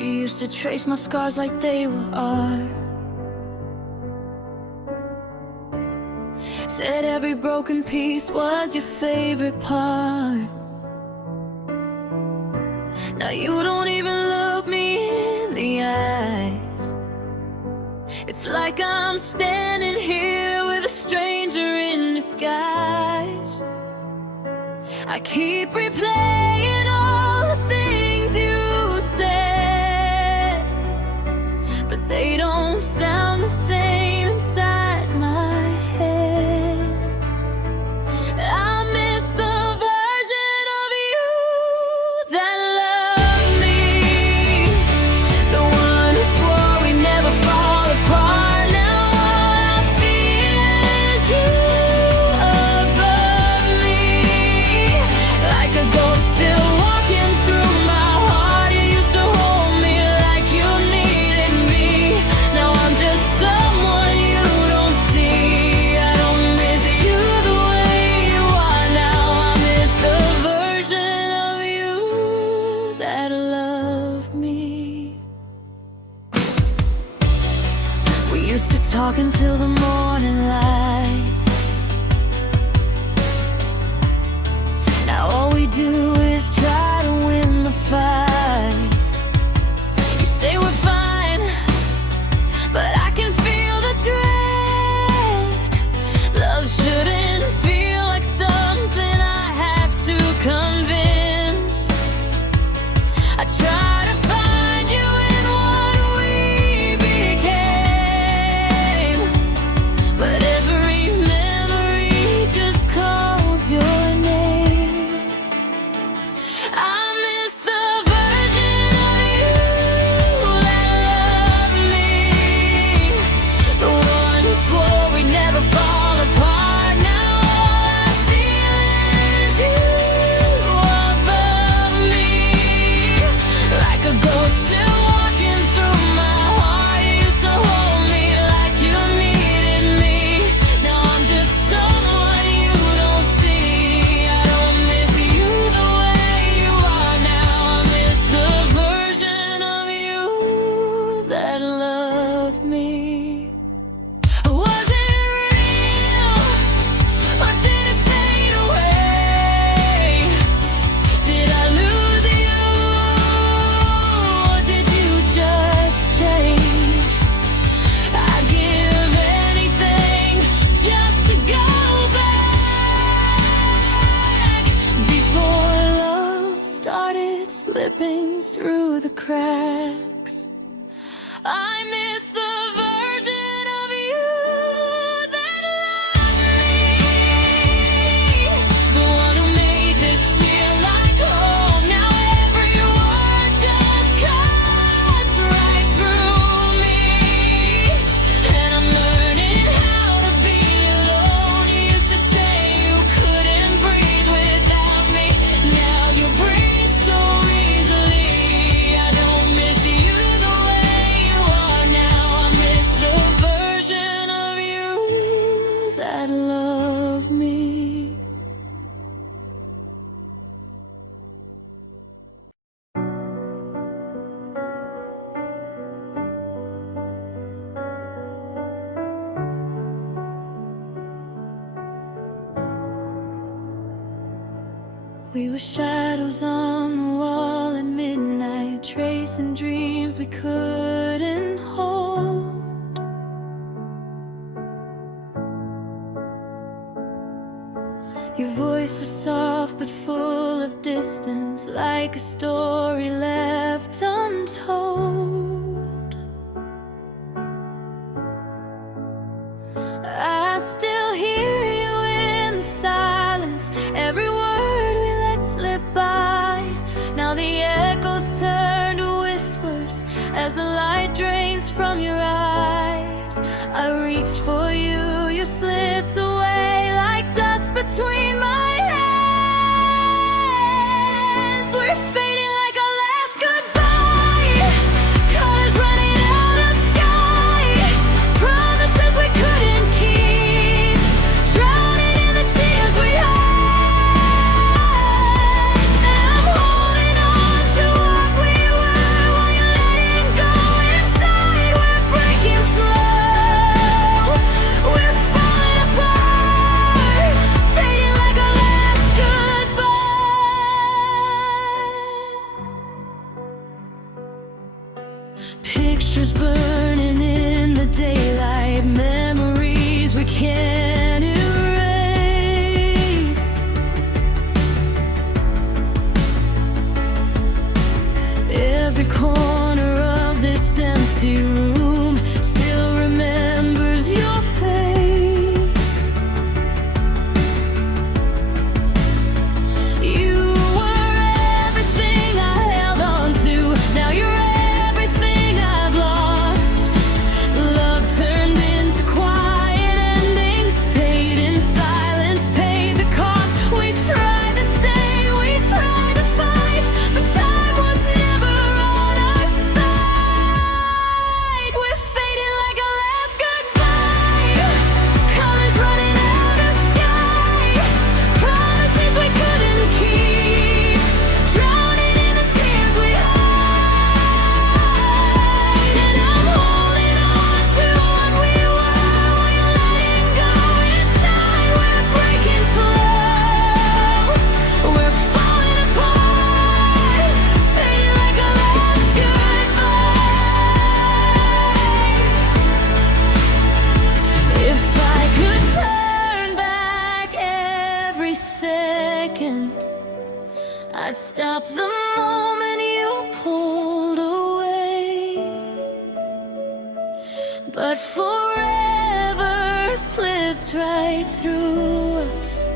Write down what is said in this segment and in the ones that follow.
You used to trace my scars like they were art. Said every broken piece was your favorite part. Now you don't even look me in the eyes. It's like I'm standing here with a stranger in disguise. I keep replaying all the things you said, but they don't sound the same inside my head. I miss the version of you that loved me, the one who swore we'd never fall apart. Now all I feel is you above me, like a ghost still walking through my heart. You used to hold me like you needed me. Now I'm just someone you don't see. I don't miss you the way you are now. I miss the version of you that loved me. We used to talk until the morning light. Now all we do is try to win the fight. You say we're fine, but I can feel the drift. Love shouldn't feel like something I have to convince. I try to find you in what we became, but every memory just calls your name. I miss the version of you that loved me, the one who swore we'd never fall apart. Now all I feel is you above me, like a ghost still walking through my heart. You used to hold me like you needed me. Now I'm just someone you don't see. I don't miss you the way you are now. I miss the version of you that loved me. Was it real, or did it fade away? Did I lose you, or did you just change? I'd give anything just to go back, before love started slipping through the cracks. I miss the version of you that loved me, the one who made this feel like home. Now every word just cuts right through me, and I'm learning how to be alone. You used to say you couldn't breathe without me. Now you breathe so easily. I don't miss you the way you are now. I miss the version of you that loved me. We were shadows on the wall at midnight, tracing dreams we couldn't hold. Your voice was soft but full of distance, like a story left untold. I still hear you in the silence, every word we let slip by. Now the echoes turn to whispers as the light drains from your eyes. I reached for you, you slipped away like dust between my hands. We're fading like our last goodbye, 'cause I'd stop the moment you pulled away, but forever slipped right through us,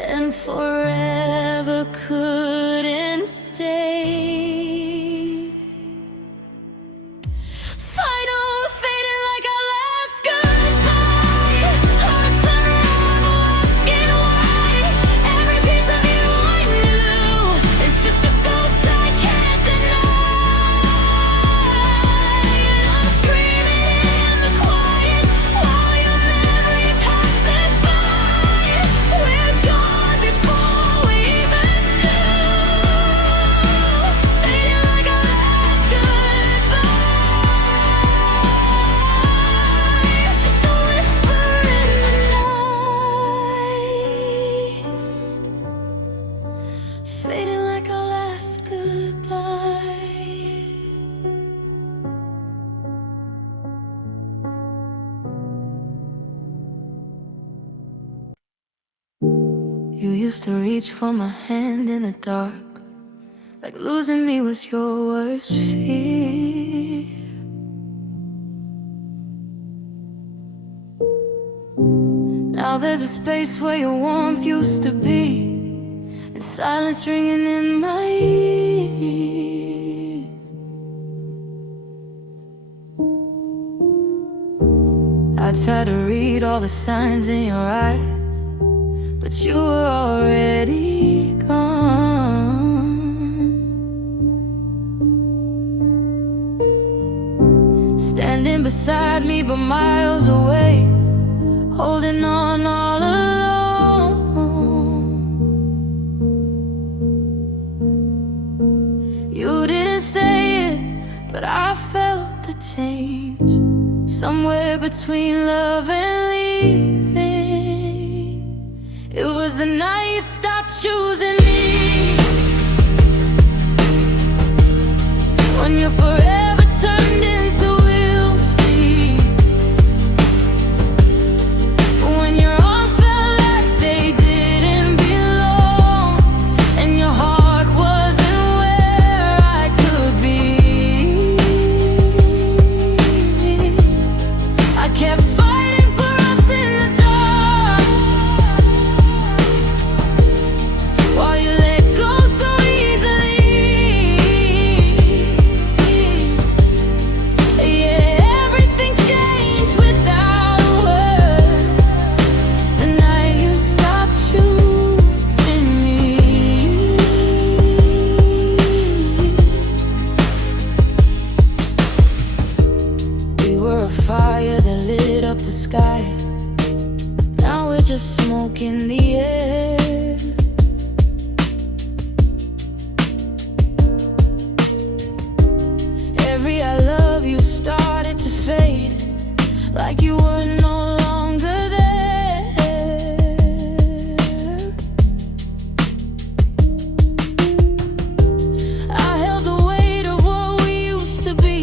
and forever couldn't stay. Final fading like our last goodbye. Hearts unravel, asking why. Every piece of you I knew is just a ghost I can't deny. And I'm screaming in the quiet while your memory passes by. We're gone before we even knew. Fading like our last goodbye. It's just a whisper in the night, fading like our last goodbye. You used to reach for my hand in the dark, like losing me was your worst fear. Now there's a space where your warmth used to be, and silence ringing in my ears. I tried to read all the signs in your eyes, but you were already gone. Standing beside me but miles away, holding on all alone. You didn't say it, but I felt the change, somewhere between love and leaving. It was the night you stopped choosing me, when you forever turned into we'll see. When your arms felt like they didn't belong, and your heart wasn't where I could be. I kept fighting for us in the dark, while you let go so easily. Yeah, everything changed without a word, the night you stopped choosing me. We were a fire that lit up the sky. Now we're just smoke in the air. Every I love you started to fade, like you were no longer there. I held the weight of what we used to be.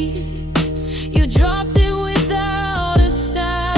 You dropped it without a sound.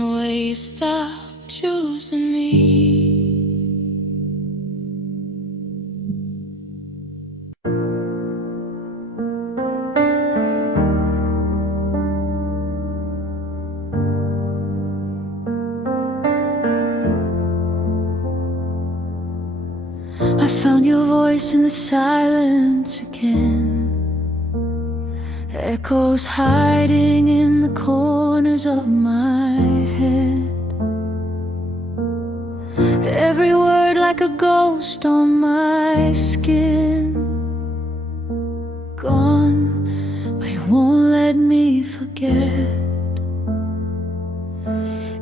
the way you stopped choosing me. I found your voice in the silence again, echoes hiding in the corners of my head. Every word like a ghost on my skin. Gone, but you won't let me forget.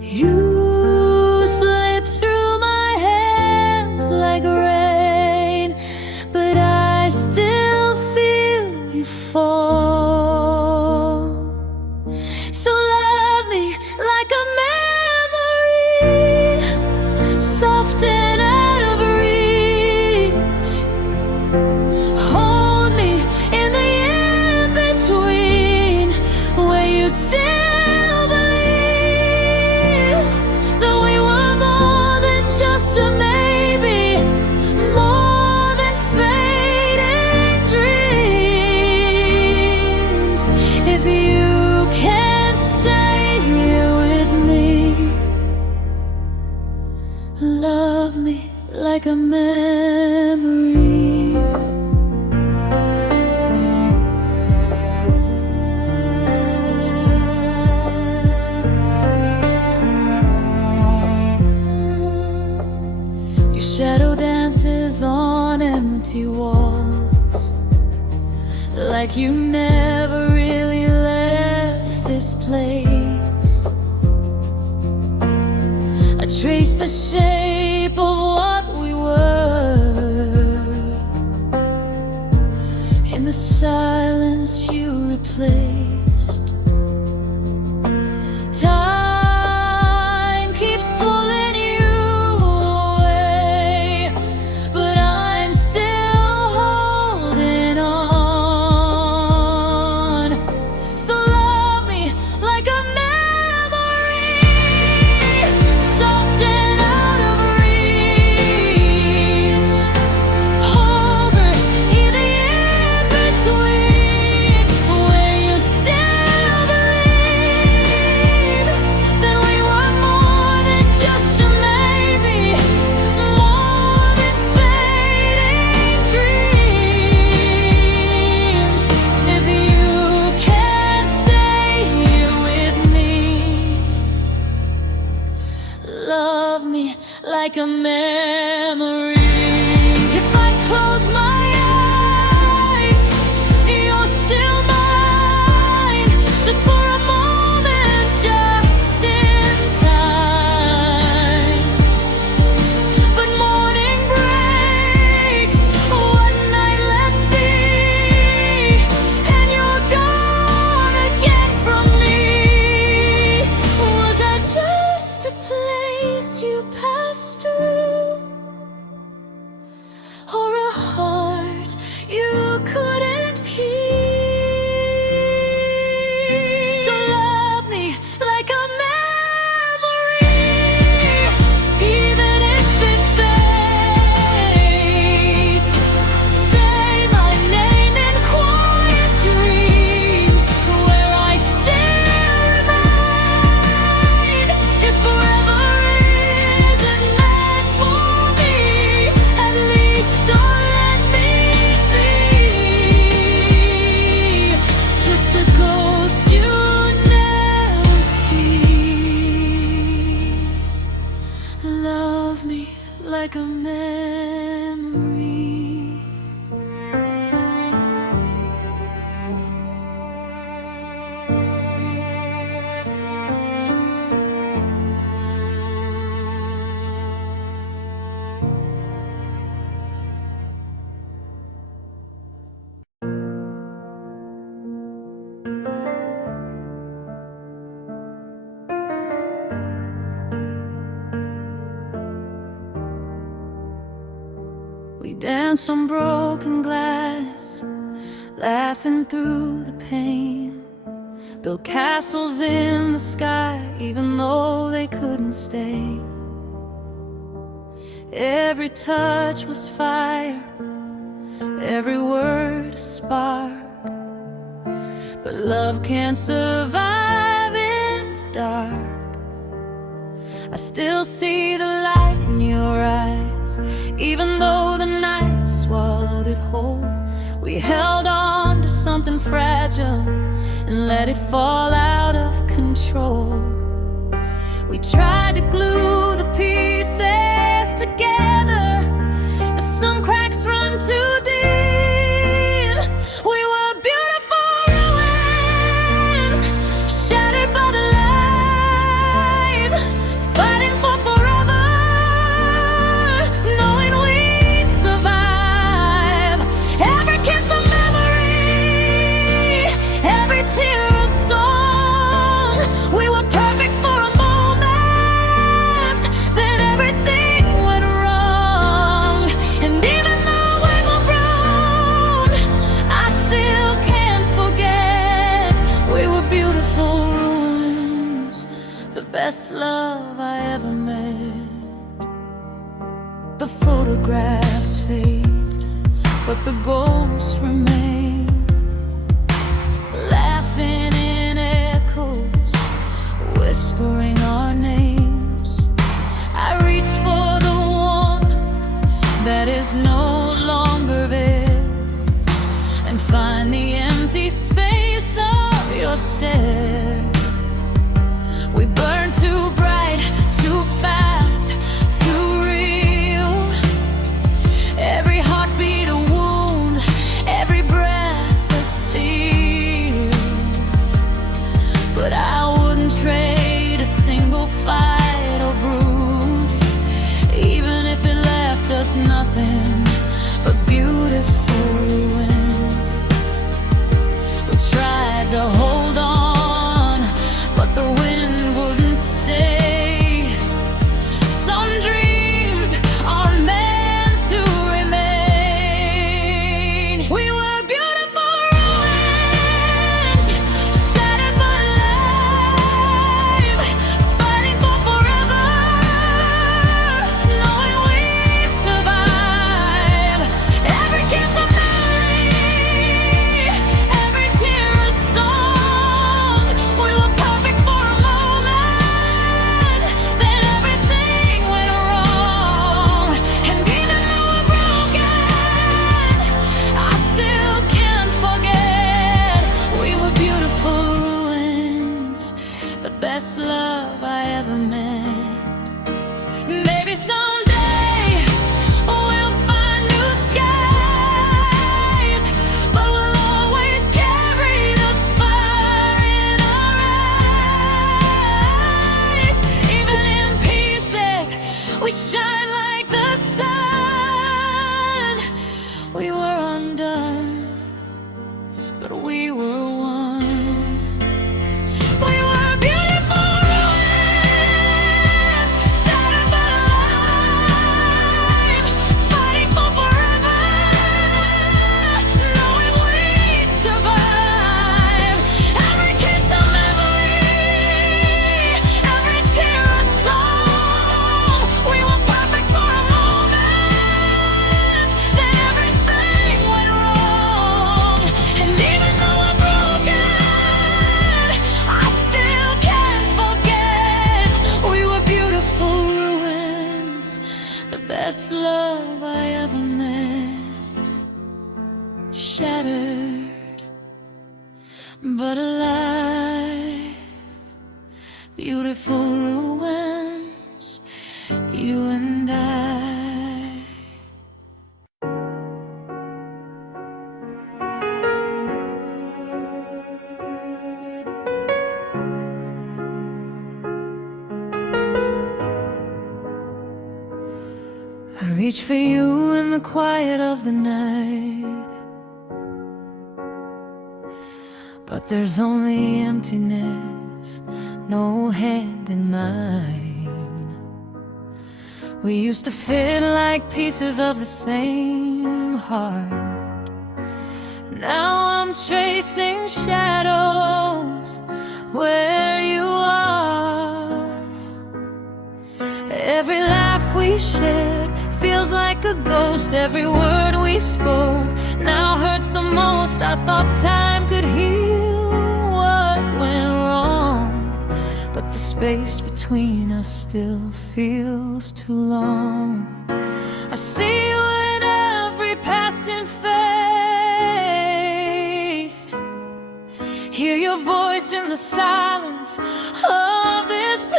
You slip through my hands like rain, but I still feel you fall. So love me like a memory, soft and out of reach. Hold me in the in-between, where you still believe that we were more than just a maybe, more than fading dreams. If you can stay here with me, love me like a memory. Your shadow dances on empty walls, like you never really left this place. I trace the shape of what we were in the silence you replaced. Time keeps pulling you away, but I'm still holding on. So love me like a memory, soft and out of reach. Hover in the in-between, where you still believe that we were more than just a maybe, more than fading dreams. If you can stay here with me, love me like a memory. If I close my eyes, you're still mine, just for a moment, just in time. But morning breaks, one night lets be, and you're gone again from me. Was I just a place you passed through, or a heart you couldn't keep? So love me like a memory, even if it fades. Say my name in quiet dreams, where I still remain. If forever isn't meant for me, at least don't let me be just a ghost you never see. Love me like a memory. We danced on broken glass, laughing through the pain. built castles in the sky, even though they couldn't stay. Every touch was fire, every word a spark, but love can't survive in the dark. I still see the light in your eyes, even though the night swallowed it whole. We held on to something fragile and let it fall out of control. We tried to glue the pieces together, but some cracks run too deep. We were beautiful ruins, shattered but alive, fighting for forever, knowing we'd survive. Every kiss a memory, every tear a song. We were perfect for a moment, then everything went wrong. And even though we were grown, I still can't forget we were beautiful ruins, the best love I ever met. The photographs fade, but the ghosts remain, laughing in echoes, whispering our names. I reach for the warmth that is no longer there, and find the empty space of your stare. We burn too bright, too fast, too real. Every heartbeat a wound, every breath a seal. But I wouldn't trade a single fight or bruise, even if it left us nothing but beautiful ruins. We tried to hold on, but the wind wouldn't stay. Some dreams are meant to remain. We were beautiful ruins, shattered but alive, fighting for forever, knowing we'd survive. Every kiss a memory, every tear a song. We were perfect for a moment, then everything went wrong. And even though we're broken, I still can't forget we were beautiful ruins, the best love I ever met. Maybe someday we'll find new skies, but we'll always carry the fire in our eyes. Even in pieces, we shine like the sun. We were undone, but we were one. We were beautiful ruins, shattered but alive, fighting for forever, knowing we'd survive. Every kiss a memory, every tear a song. We were perfect for a moment, then everything went wrong. And even though I'm broken, I still can't forget we were beautiful ruins, the best love I ever met. Shattered but alive, beautiful ruins, you and I. I reach for you in the quiet of the night, but there's only emptiness, no hand in mine. We used to fit like pieces of the same heart. Now I'm tracing shadows where you are. Every laugh we shared feels like a ghost. Every word we spoke now hurts the most. I thought time could heal what went wrong, but the space between us still feels too long. I see you in every passing face, hear your voice in the silence of this place.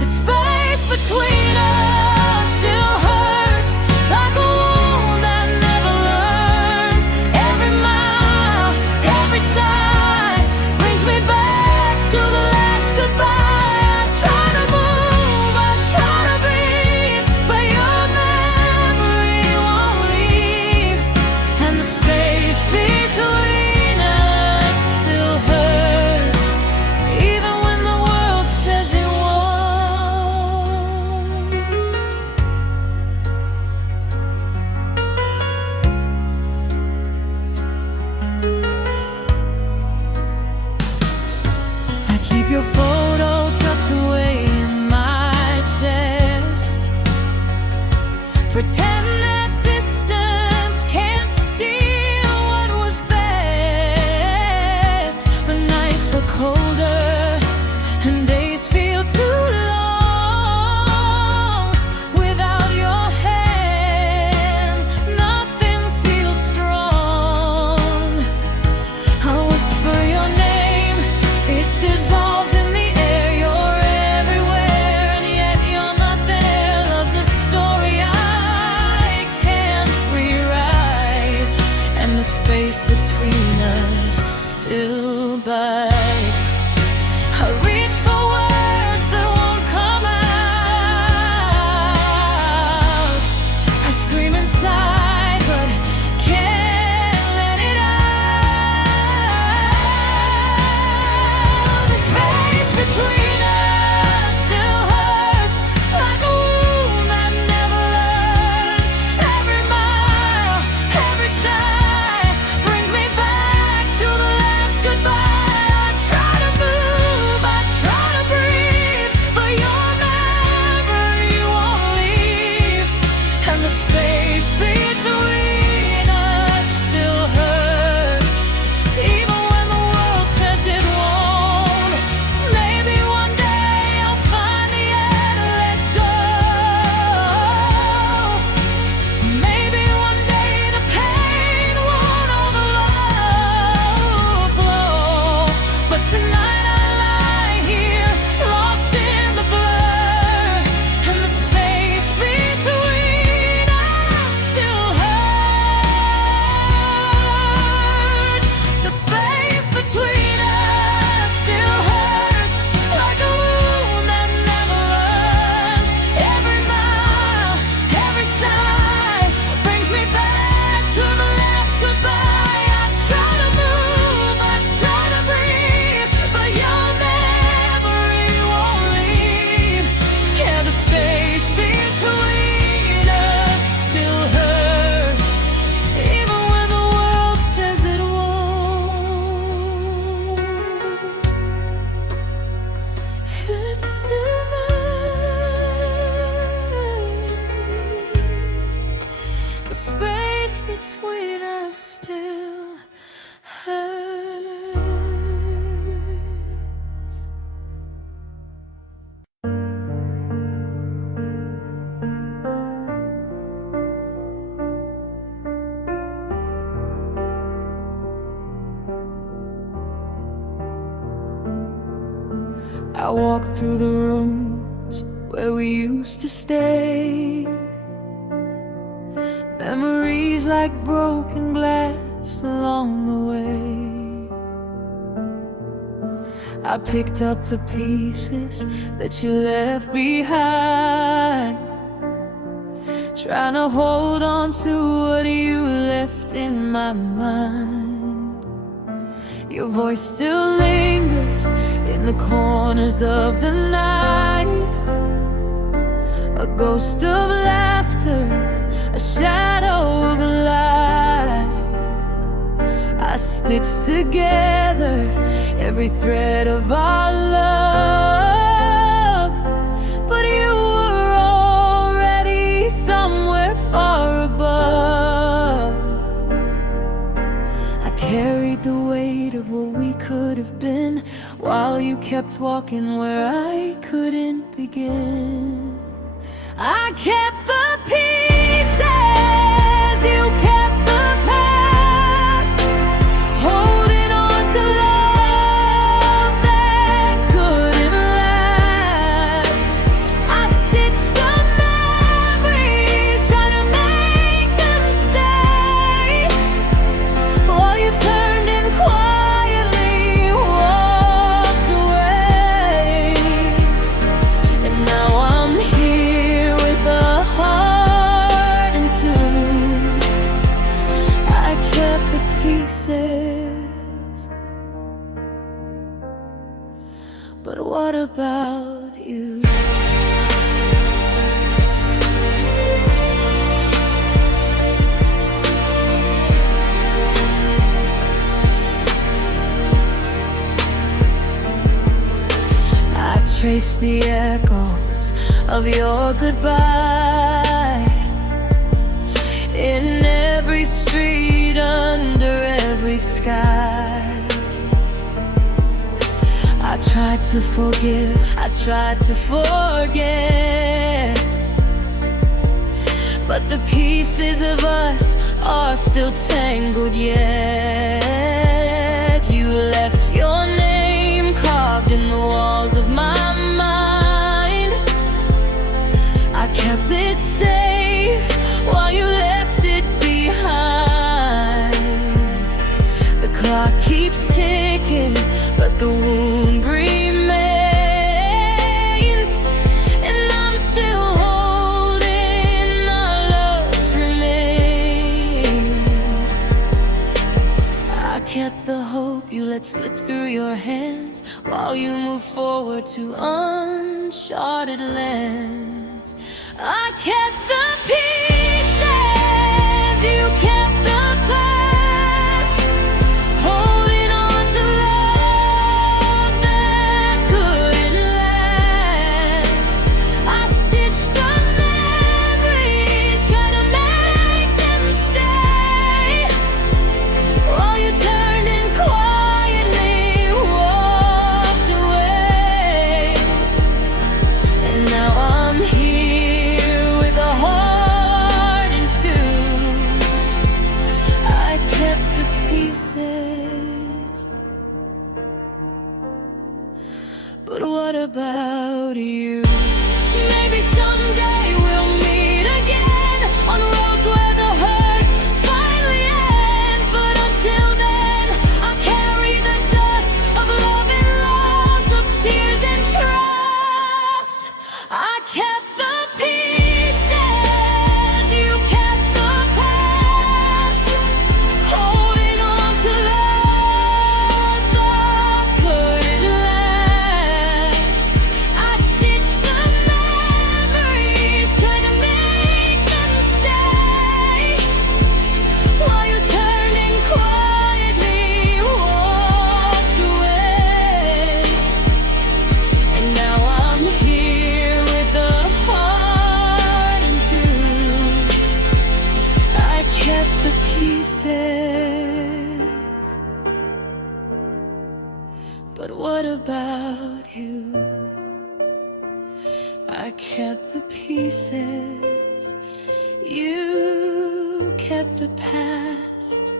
The space between us still hurts like a wound that never learns. Every mile, every sigh brings me back to the last goodbye. I try to move, I try to breathe, but your memory won't leave. And the space between us still hurts, even when the world says it won't. I keep your photo tucked away in my chest, pretend that distance can't steal what was best. But nights are colder and days feel too long. Without your hand, nothing feels strong. I whisper your name, it dissolves in the air. You're everywhere, and yet you're not there. Love's a story I can't rewrite, and the space between us still bites. I reach for words that won't come out. I scream inside, but can't let it out. The space between us still hurts like a wound that never learns. Every mile, every sigh brings me back to the last goodbye. I try to move, I try to breathe, but your memory won't leave. And the space between us still hurts, even when the world says it won't. Maybe one day I'll find the air to let go. Maybe one day the pain won't overflow. But tonight I lie here, lost in the blur, and the space between us still hurts. The space between us still hurts like a wound that never learns. Every mile, every sigh brings me back to the last goodbye. I try to move, I try to breathe, but your memory won't leave. Yeah, the space between us still hurts, even when the world says it won't. It's still there. The space between us still hurts. I walk through the rooms where we used to stay. Memories like broken glass along the way. I picked up the pieces that you left behind, trying to hold on to what you left in my mind. Your voice still lingers in the corners of the night, a ghost of laughter, a shadow of a light. I stitched together every thread of our love, but you were already somewhere far above. I carried the weight of what we could have been, while you kept walking where I couldn't begin. I kept the pieces, you kept the past, holding on to love that couldn't last. I stitched the memories, trying to make them stay, while you turned and quietly walked away. And now I'm here with a heart in tune. I kept the pieces, but what about you? I trace the echoes of your goodbye in every street, under every sky. I tried to forgive, I tried to forget, but the pieces of us are still tangled yet. You left your name carved in the walls of my mind. I kept it safe while you left it behind. The clock keeps ticking, but the wound remains, and I'm still holding our love's remains. I kept the hope you let slip through your hands, while you move forward to uncharted lands. I kept the pieces, you kept the past, holding on to love that couldn't last. I stitched the memories, trying to make them stay, while you turned and quietly walked away. And now I'm here with a heart in tune. I kept the pieces, but what about you? Maybe someday we'll meet again on roads where the hurt finally ends, but until then I carry the dust of love and loss, of tears and trust. I kept the pieces, you kept the past, holding on to love that couldn't last. I stitched the memories, trying to make them stay, while you turned and quietly walked away. And now I'm here with a heart in tune. I kept the pieces, but what about you? I kept the pieces, you kept the past,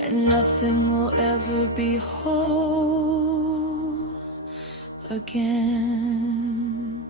and nothing will ever be whole again.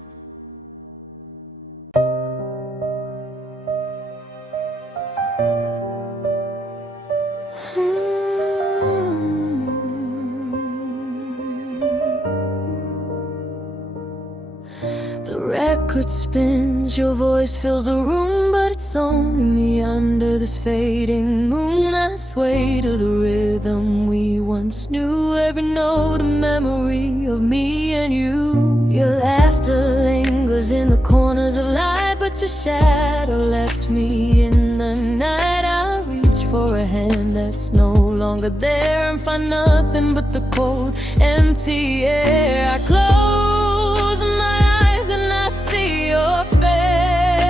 The record spins, your voice fills the room, but it's only me under this fading moon. I sway to the rhythm we once knew, every note a memory of me and you. Your laughter lingers in the corners of light, but your shadow left me in the night. I reach for a hand that it's no longer there, and find nothing but the cold, empty air. I close my eyes and I see your face,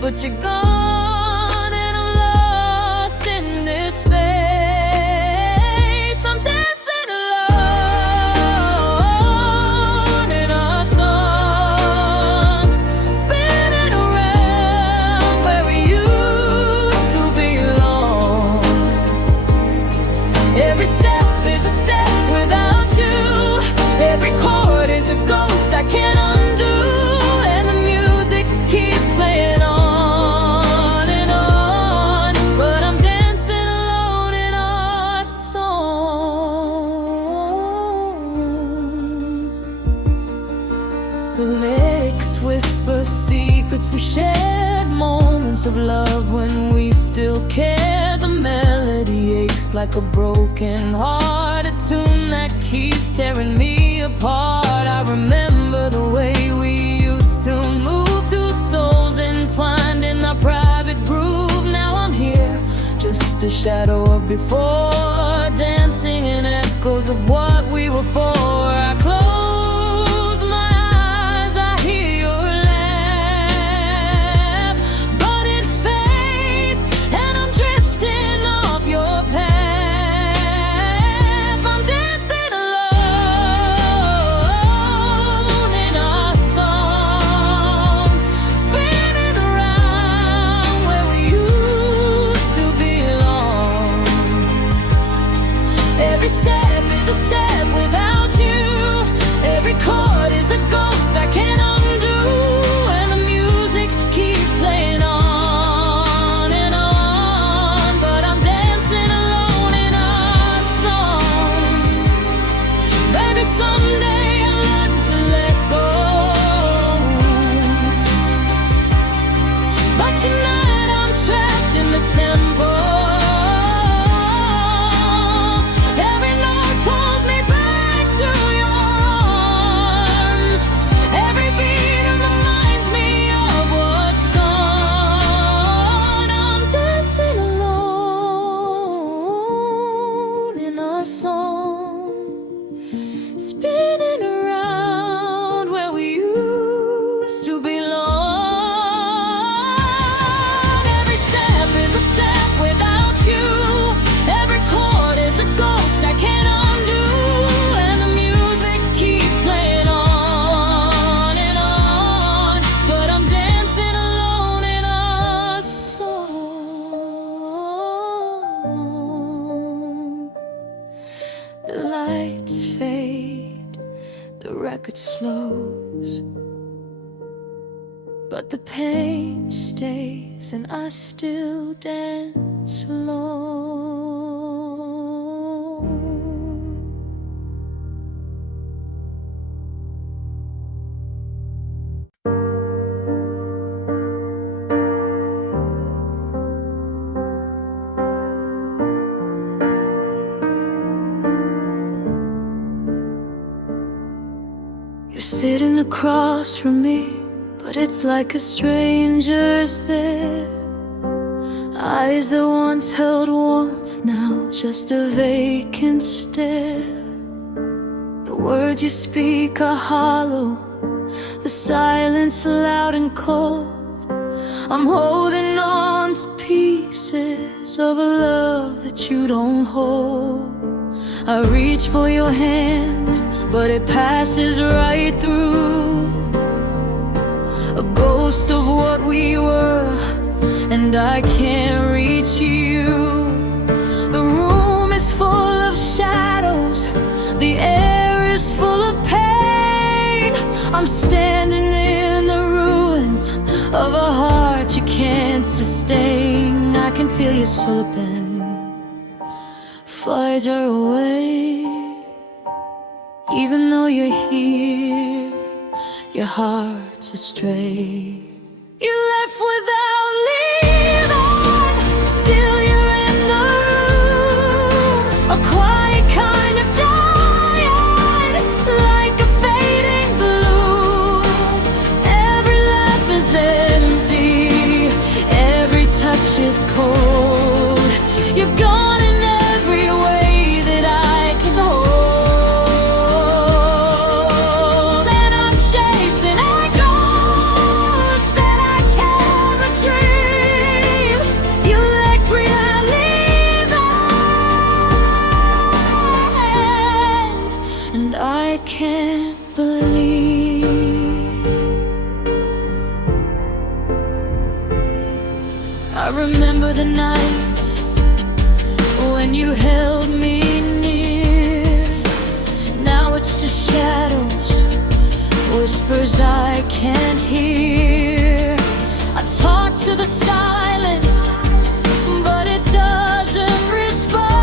but you're gone and I'm lost in this space. I'm dancing alone in our song, spinning around where we used to belong. Every step is a step without you, every chord is a ghost I can't undo, and the music keeps playing on. The lyrics whisper secrets we shared, moments of love when we still cared. The melody aches like a broken heart, a tune that keeps tearing me apart. I remember the way we used to move, two souls entwined in our private groove. Now I'm here, just a shadow of before, dancing in echoes of what we were for. I close spinning around where we used to belong. Every step is a step without you, every chord is a ghost I can't undo, and the music keeps playing on and on, but I'm dancing alone in a song. The lights fade, the record slows, but the pain stays, and I still dance alone. You're sitting across from me, but it's like a stranger's there. Eyes that once held warmth, now just a vacant stare. The words you speak are hollow, the silence loud and cold. I'm holding on to pieces of a love that you don't hold. I reach for your hand, but it passes right through. A ghost of what we were, and I can't reach you. The room is full of shadows, the air is full of pain. I'm standing in the ruins of a heart you can't sustain. I can feel you slipping farther away. Even though you're here, your heart's astray. You left without leaving, still you're in the room. A quiet kind of dying, like a fading bloom. Every laugh is empty, every touch is cold. I can't believe. I remember the nights when you held me near. Now it's just shadows, whispers I can't hear. I talk to the silence, but it doesn't respond.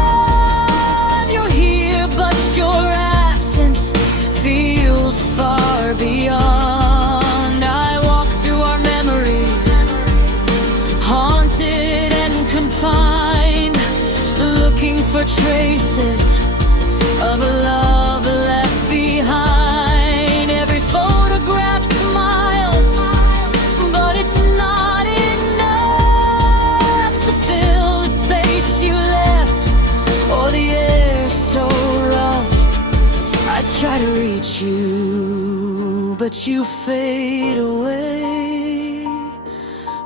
You're here, but your absence feels far beyond. I walk through our memories, haunted and confined, looking for traces of a love left behind. Every photograph smiles, but it's not enough to fill the space you left. Oh, the air's so rough. I try to reach you, but you fade away.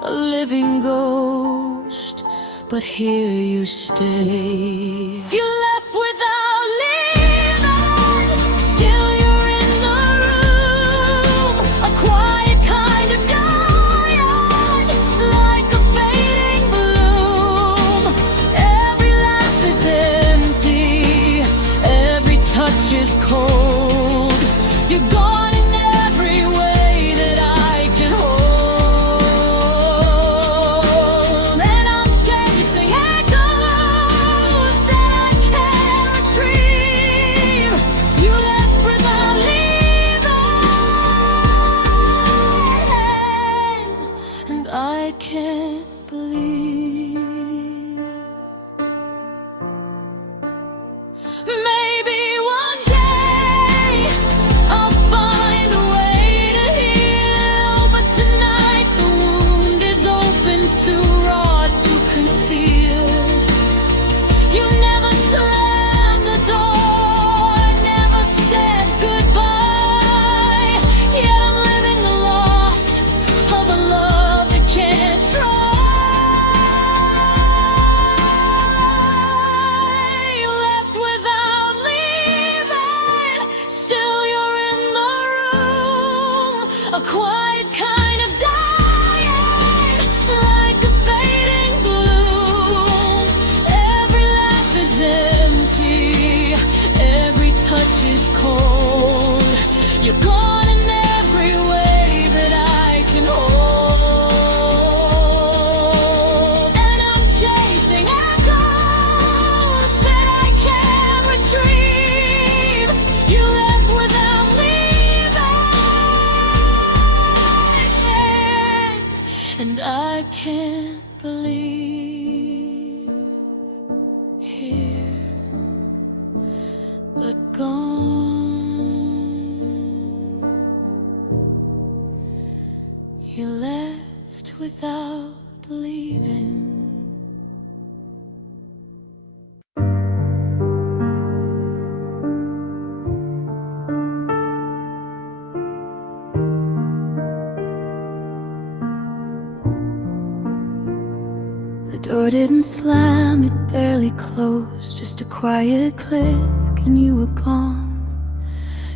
A living ghost, but here you stay. You left without leaving, still you're in the room. A quiet kind of dying, like a fading bloom. Every laugh is empty, every touch is cold. You're gone in every way that I can hold. And I'm chasing echoes that I can't retrieve. You left without leaving, and I can't believe. Maybe one day I'll find a way to heal, but tonight the wound is open, too raw to conceal. You never slammed the door, never said goodbye. Yet I'm living the loss of a love that can't try. You left without leaving, still you're in the room. A quiet kind of dying, like a fading bloom. Every laugh is empty, every touch is cold. You're gone in every way that I can hold. And I'm chasing echoes that I can't retrieve. You left without leaving, and I can't believe. Here, but gone. You left without leaving. The door didn't slam, it barely closed, just a quiet click and you were gone.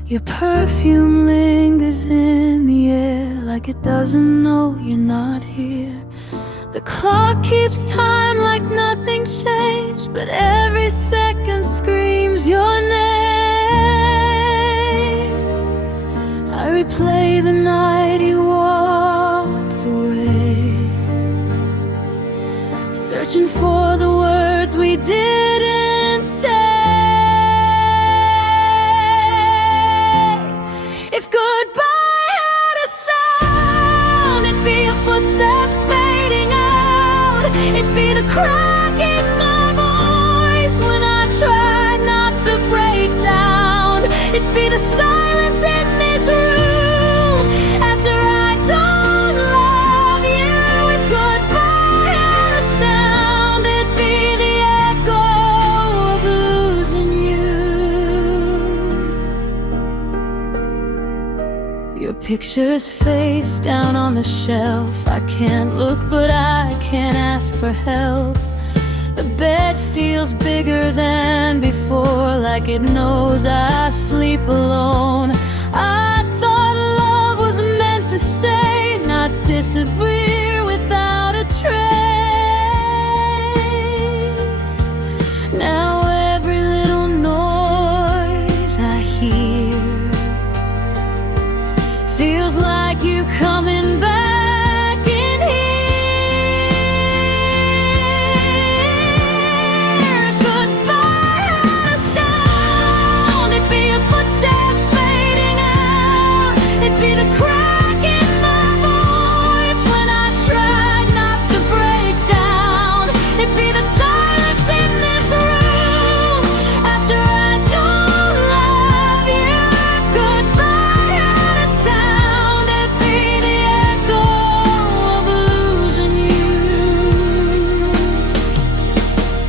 Your perfume lingers in the air like it doesn't know you're not here. The clock keeps time like nothing's changed, but every second screams your name. I replay the night you walked away, searching for the words we didn't say. If goodbye had a sound, it'd be your footsteps fading out. It'd be the crack in my voice when I tried not to break down. It'd be the silence in this room after I don't love you. If goodbye had a sound, it'd be the echo of losing you. Your picture's face down on the shelf. I can't look, but I can't ask for help. The bed feels bigger than before, like it knows I sleep alone. I thought love was meant to stay, not disappear without a trace. Now every little noise I hear feels like you coming back.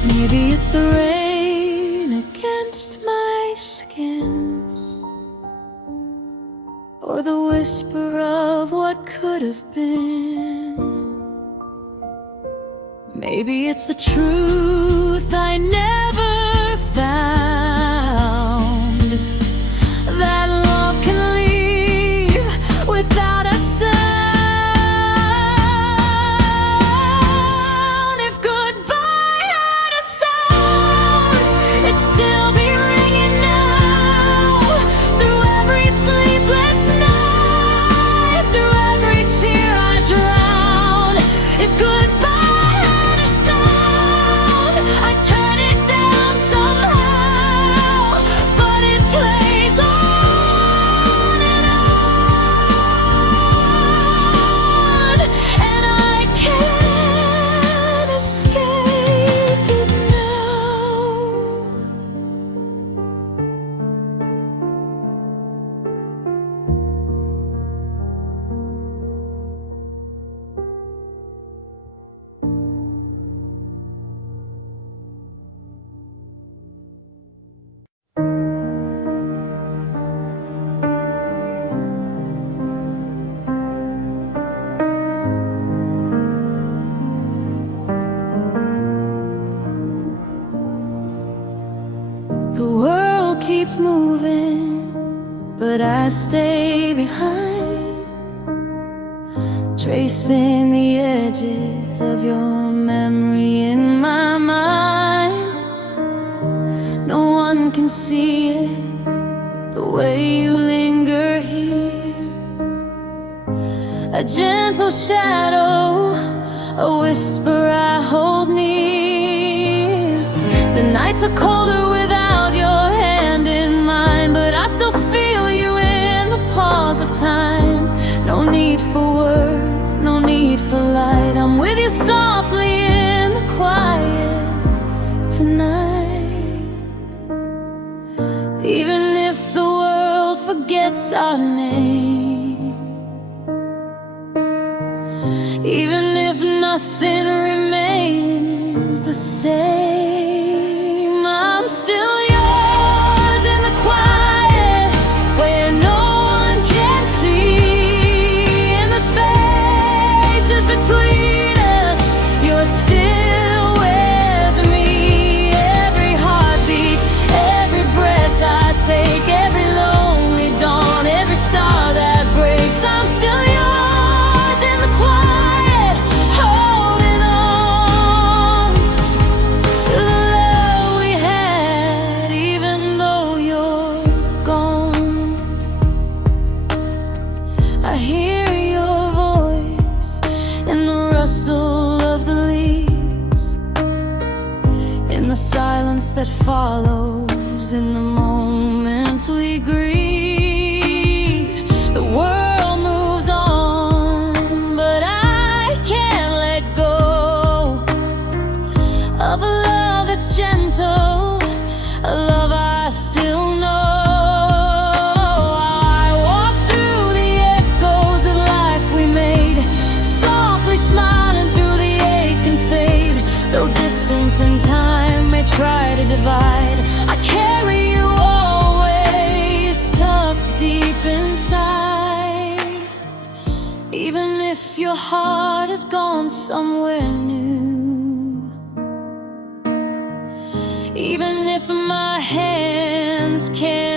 Maybe it's the rain against my skin, or the whisper of what could have been. Maybe it's the truth I never found, that love can leave without a sound. If goodbye had a sound, it'd still be ringing now, through every sleepless night, through every tear I drown. If goodbye had a sound, I'd turn it down somehow, but it plays on and on, and I can't escape it now. The world keeps moving, but I stay behind, tracing the edges of your memory in my mind. No one can see it the way you linger here, a gentle shadow, a whisper I hold near. The nights are colder without your hand in mine, but I still feel you in the pause of time. No need for words, no need for light. I'm with you softly in the quiet tonight. Even if the world forgets our name, even if nothing remains the same, I'm still yours in the quiet, where no one can see. In the spaces between us, you're still with me. Every heartbeat, every breath I take, every lonely dawn, every star that breaks, I'm still yours in the quiet, holding on to the love we had, even though you're gone. I hear your voice in the rustle of the leaves, in the silence that follows, in the moments we grieve. The world moves on, but I can't let go of a love that's gentle, a love I still know. I walk through the echoes of life we made, softly smiling through the ache and fade. Though distance and time may try to divide, I carry you always tucked deep inside. Even if your heart has gone somewhere new, if my hands can't